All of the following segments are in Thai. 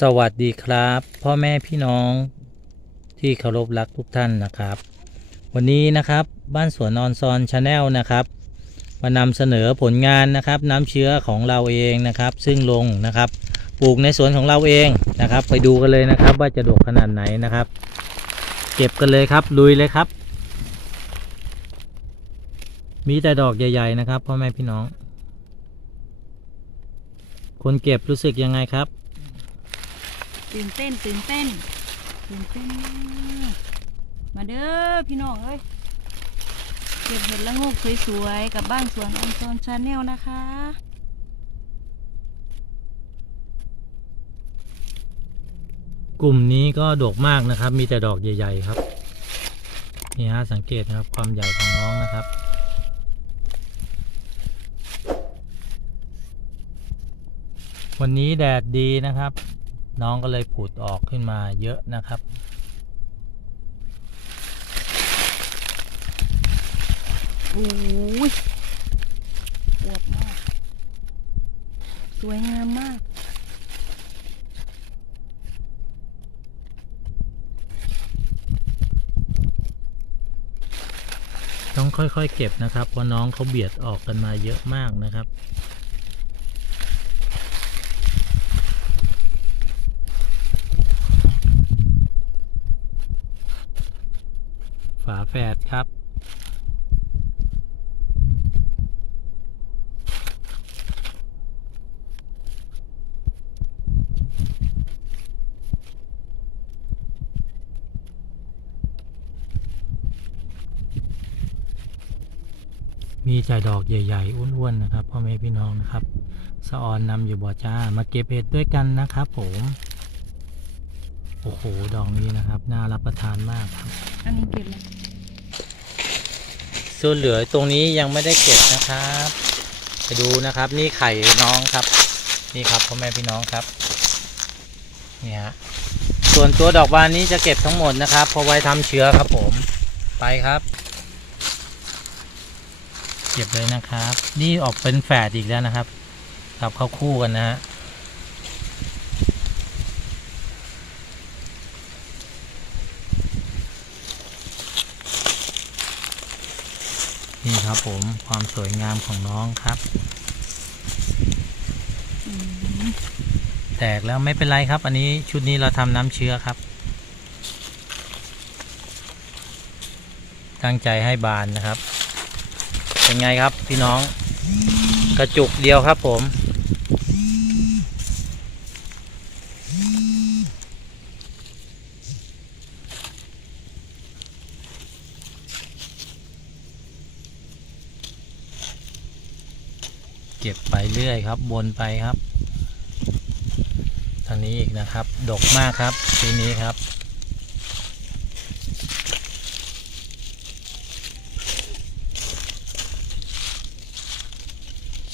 สวัสดีครับ พ่อแม่พี่น้องที่เคารพรักทุกท่านนะครับ วันนี้นะครับบ้านสวนนอนซอนชาแนลนะครับ มานำเสนอผลงานนะครับน้ำเชื้อของเราเองนะครับ ซึ่งลงนะครับปลูกในสวนของเราเองนะครับ ไปดูกันเลยนะครับ ว่าจะดกขนาดไหนนะครับ เก็บกันเลยครับลุยเลยครับ มีแต่ดอกใหญ่ ๆ นะครับพ่อแม่พี่น้อง คนเก็บรู้สึกยังไงครับ ตื่นเต้นตื่นเต้นตื่นเต้นมาเด้อพี่น้องเอ้ยเก็บเห็ดละโงกสวยๆกับบ้านสวนออนซอนชาแนลนะคะกลุ่มนี้ก็ดกมากนะครับ มีแต่ดอกใหญ่ ๆ ครับ นี่ฮะสังเกตนะครับความใหญ่ของน้องนะครับ วันนี้แดดดีนะครับ น้องก็เลยผุดออกขึ้นมาเยอะนะครับ โอ้ยอวบมาก สวยงามมาก ต้องค่อยๆเก็บนะครับ เพราะน้องเขาเบียดออกกันมาเยอะมากนะครับ แฝดครับ มีแต่ดอกใหญ่ๆอ้วนๆนะครับพ่อแม่พี่น้องนะครับสะออนนำอยู่บ่อจ้ามาเก็บเห็ดด้วยกันนะครับผมโอ้โห ดอกนี้นะครับ น่ารับประทานมากครับ อันนี้เก็บแล้ว ส่วนเหลือตรงนี้ยังไม่ได้เก็บนะครับ ไปดูนะครับนี่ไข่น้องครับ นี่ครับพ่อแม่พี่น้องครับนี่ฮะส่วนตัวดอกบานนี้จะเก็บทั้งหมดนะครับพอไว้ทำเชื้อครับผมไปครับ เก็บเลยนะครับ นี่ออกเป็นแฝดอีกแล้วนะครับครับเข้าคู่กันนะฮะ นี่ครับผมความสวยงามของน้องครับ แตกแล้วไม่เป็นไรครับ อันนี้ชุดนี้เราทำน้ำเชื้อครับ ตั้งใจให้บานนะครับ เป็นไงครับพี่น้องกระจุกเดียวครับผม เก็บไปเรื่อยครับ วนไปครับทางนี้อีกนะครับ ดกมากครับทีนี้ครับ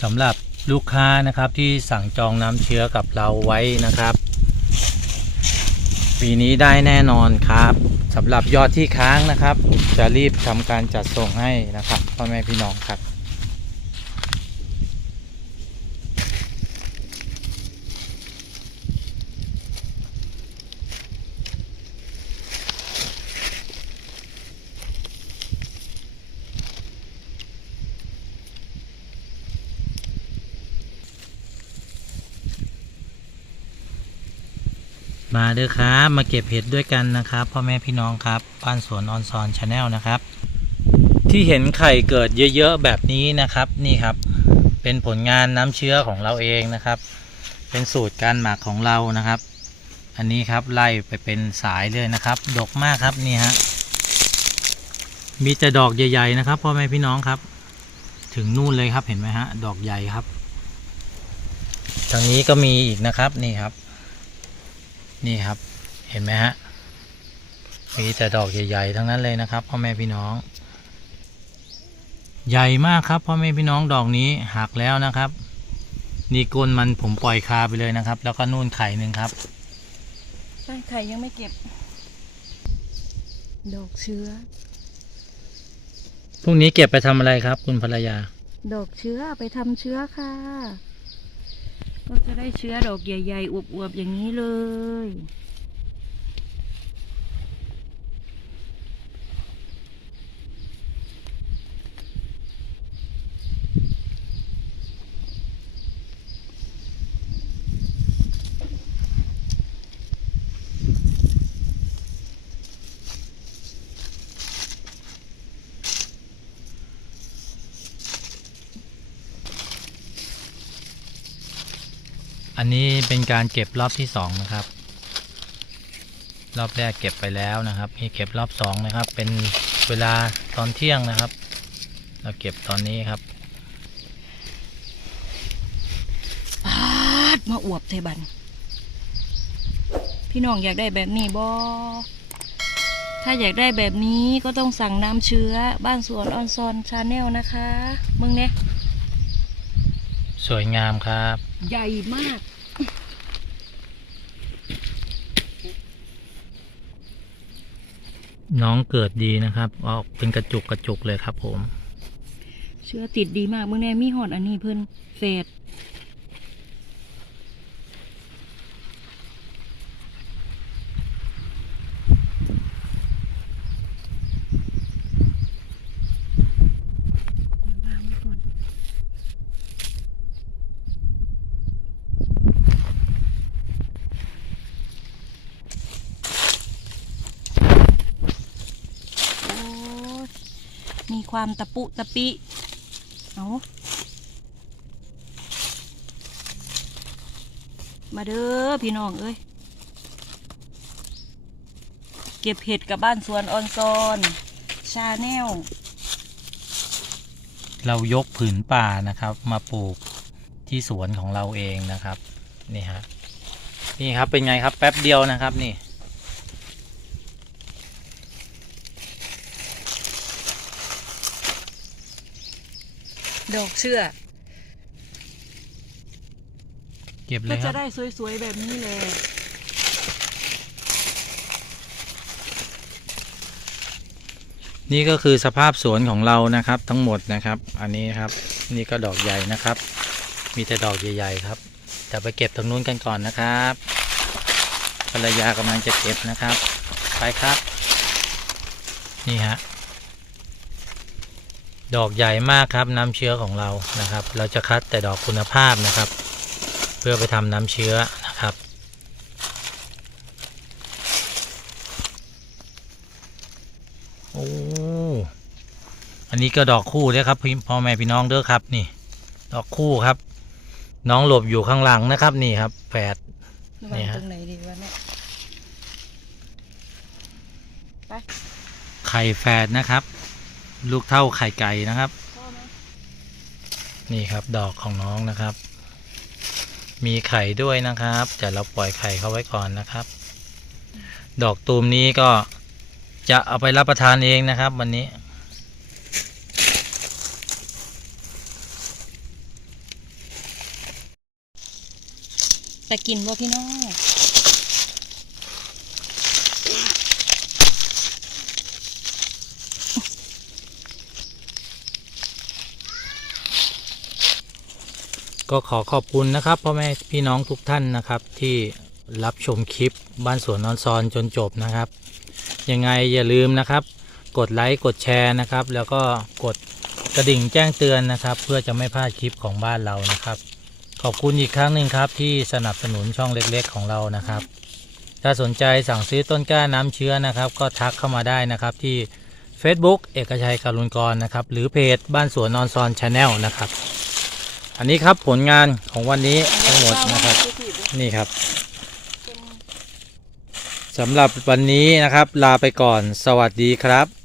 สำหรับลูกค้านะครับที่สั่งจองน้ำเชื้อกับเราไว้นะครับ ปีนี้ได้แน่นอนครับสำหรับยอดที่ค้างนะครับ จะรีบทำการจัดส่งให้นะครับพ่อแม่พี่น้องครับ มาเด้อครับ มาเก็บเห็ดด้วยกันนะครับพ่อแม่พี่น้องครับบ้านสวนออนซอนชาแนลนะครับ ที่เห็นไข่เกิดเยอะๆแบบนี้นะครับนี่ครับ เป็นผลงานน้ำเชื้อของเราเองนะครับ เป็นสูตรการหมักของเรานะครับ อันนี้ครับไล่ไปเป็นสายเลยนะครับ ดกมากครับนี่ฮะมีแต่ดอกใหญ่ ๆ นะครับพ่อแม่พี่น้องครับ ถึงนู่นเลยครับเห็นไหมฮะดอกใหญ่ครับทางนี้ก็มีอีกนะครับนี่ครับ นี่ครับ เห็นไหมฮะ มีแต่ดอกใหญ่ๆทั้งนั้นเลยนะครับพ่อแม่พี่น้อง ใหญ่มากครับพ่อแม่พี่น้องดอกนี้หักแล้วนะครับ นี่ก้นมันผมปล่อยคาไปเลยนะครับ แล้วก็นู่นไข่หนึ่งครับใช่ไข่ยังไม่เก็บ ดอกเชื้อพรุ่งนี้เก็บไปทำอะไรครับ คุณภรรยา ดอกเชื้อเอาไปทำเชื้อค่ะ ก็จะได้เชื้อดอกใหญ่ๆอวบๆอย่างนี้เลย อันนี้เป็นการเก็บรอบที่สองนะครับ รอบแรกเก็บไปแล้วนะครับนี่เก็บรอบสองนะครับ เป็นเวลาตอนเที่ยงนะครับ เราเก็บตอนนี้ครับปาดมาอวบเทบัน พี่น้องอยากได้แบบนี้บอถ้าอยากได้แบบนี้ก็ต้องสั่งน้ำเชื้อบ้านสวนออนซอนชาแนลนะคะ มึงเนี่ย สวยงามครับ ใหญ่มาก น้องเกิดดีนะครับ ออกเป็นกระจุกกระจุกเลยครับผม เชื้อติดดีมากมึงแน่มีหอดอันนี้เพิ่นเฟดวางไว้ก่อนโอ้ยมี ความตะปุตะปิ เอามาเด้อพี่น้องเอ้ย เก็บเห็ดกับบ้านสวนออนซอน ชาแนล เรายกผืนป่านะครับ มาปลูกที่สวนของเราเองนะครับ นี่ฮะ นี่ครับเป็นไงครับแป๊บเดียวนะครับนี่ ดอกเชื่อ เก็บเลก็ยคจะรับ ได้สวยๆแบบนี้เลยนี่ก็คือสภาพสวนของเรานะครับ ทั้งหมดนะครับ อันนี้ครับ นี่ก็ดอกใหญ่นะครับ มีแต่ดอกใหญ่ๆครับแต่ไปเก็บตรงนู้นกันก่อนนะครับภรรยากำลังจะเก็บนะครับ ไปครับ นี่ฮะ ดอกใหญ่มากครับน้ำเชื้อของเรานะครับ เราจะคัดแต่ดอกคุณภาพนะครับ เพื่อไปทำน้ำเชื้อนะครับ โอ้อันนี้ก็ดอกคู่เด้อครับพี่พ่อแม่พี่น้องเด้อครับนี่ ดอกคู่ครับ น้องหลบอยู่ข้างหลังนะครับนี่ครับแฝดวานี่งฮะตรงไหนดีวะเนี่ยไปไข่แฝดนะครับ ลูกเท่าไข่ไก่นะครับ นี่ครับดอกของน้องนะครับ มีไข่ด้วยนะครับแต่เราปล่อยไข่เขาไว้ก่อนนะครับ ดอกตูมนี้ก็จะเอาไปรับประทานเองนะครับ วันนี้ แต่กินบ่พี่น้อง ก็ขอขอบคุณนะครับพ่อแม่พี่น้องทุกท่านนะครับ ที่รับชมคลิปบ้านสวนนอนซอนจนจบนะครับ ยังไงอย่าลืมนะครับ กดไลค์กดแชร์นะครับ แล้วก็กดกระดิ่งแจ้งเตือนนะครับ เพื่อจะไม่พลาดคลิปของบ้านเรานะครับ ขอบคุณอีกครั้งหนึ่งครับ ที่สนับสนุนช่องเล็กๆ ของเรานะครับ ถ้าสนใจสั่งซื้อต้นกล้าน้ำเชื้อนะครับ ก็ทักเข้ามาได้นะครับที่ Facebook เอกชัยการุณกรนะครับ หรือเพจบ้านสวนนอนซอนชาแนลนะครับ อันนี้ครับผลงานของวันนี้ทั้งหมดนะครับนี่ครับสำหรับวันนี้นะครับ ลาไปก่อนสวัสดีครับ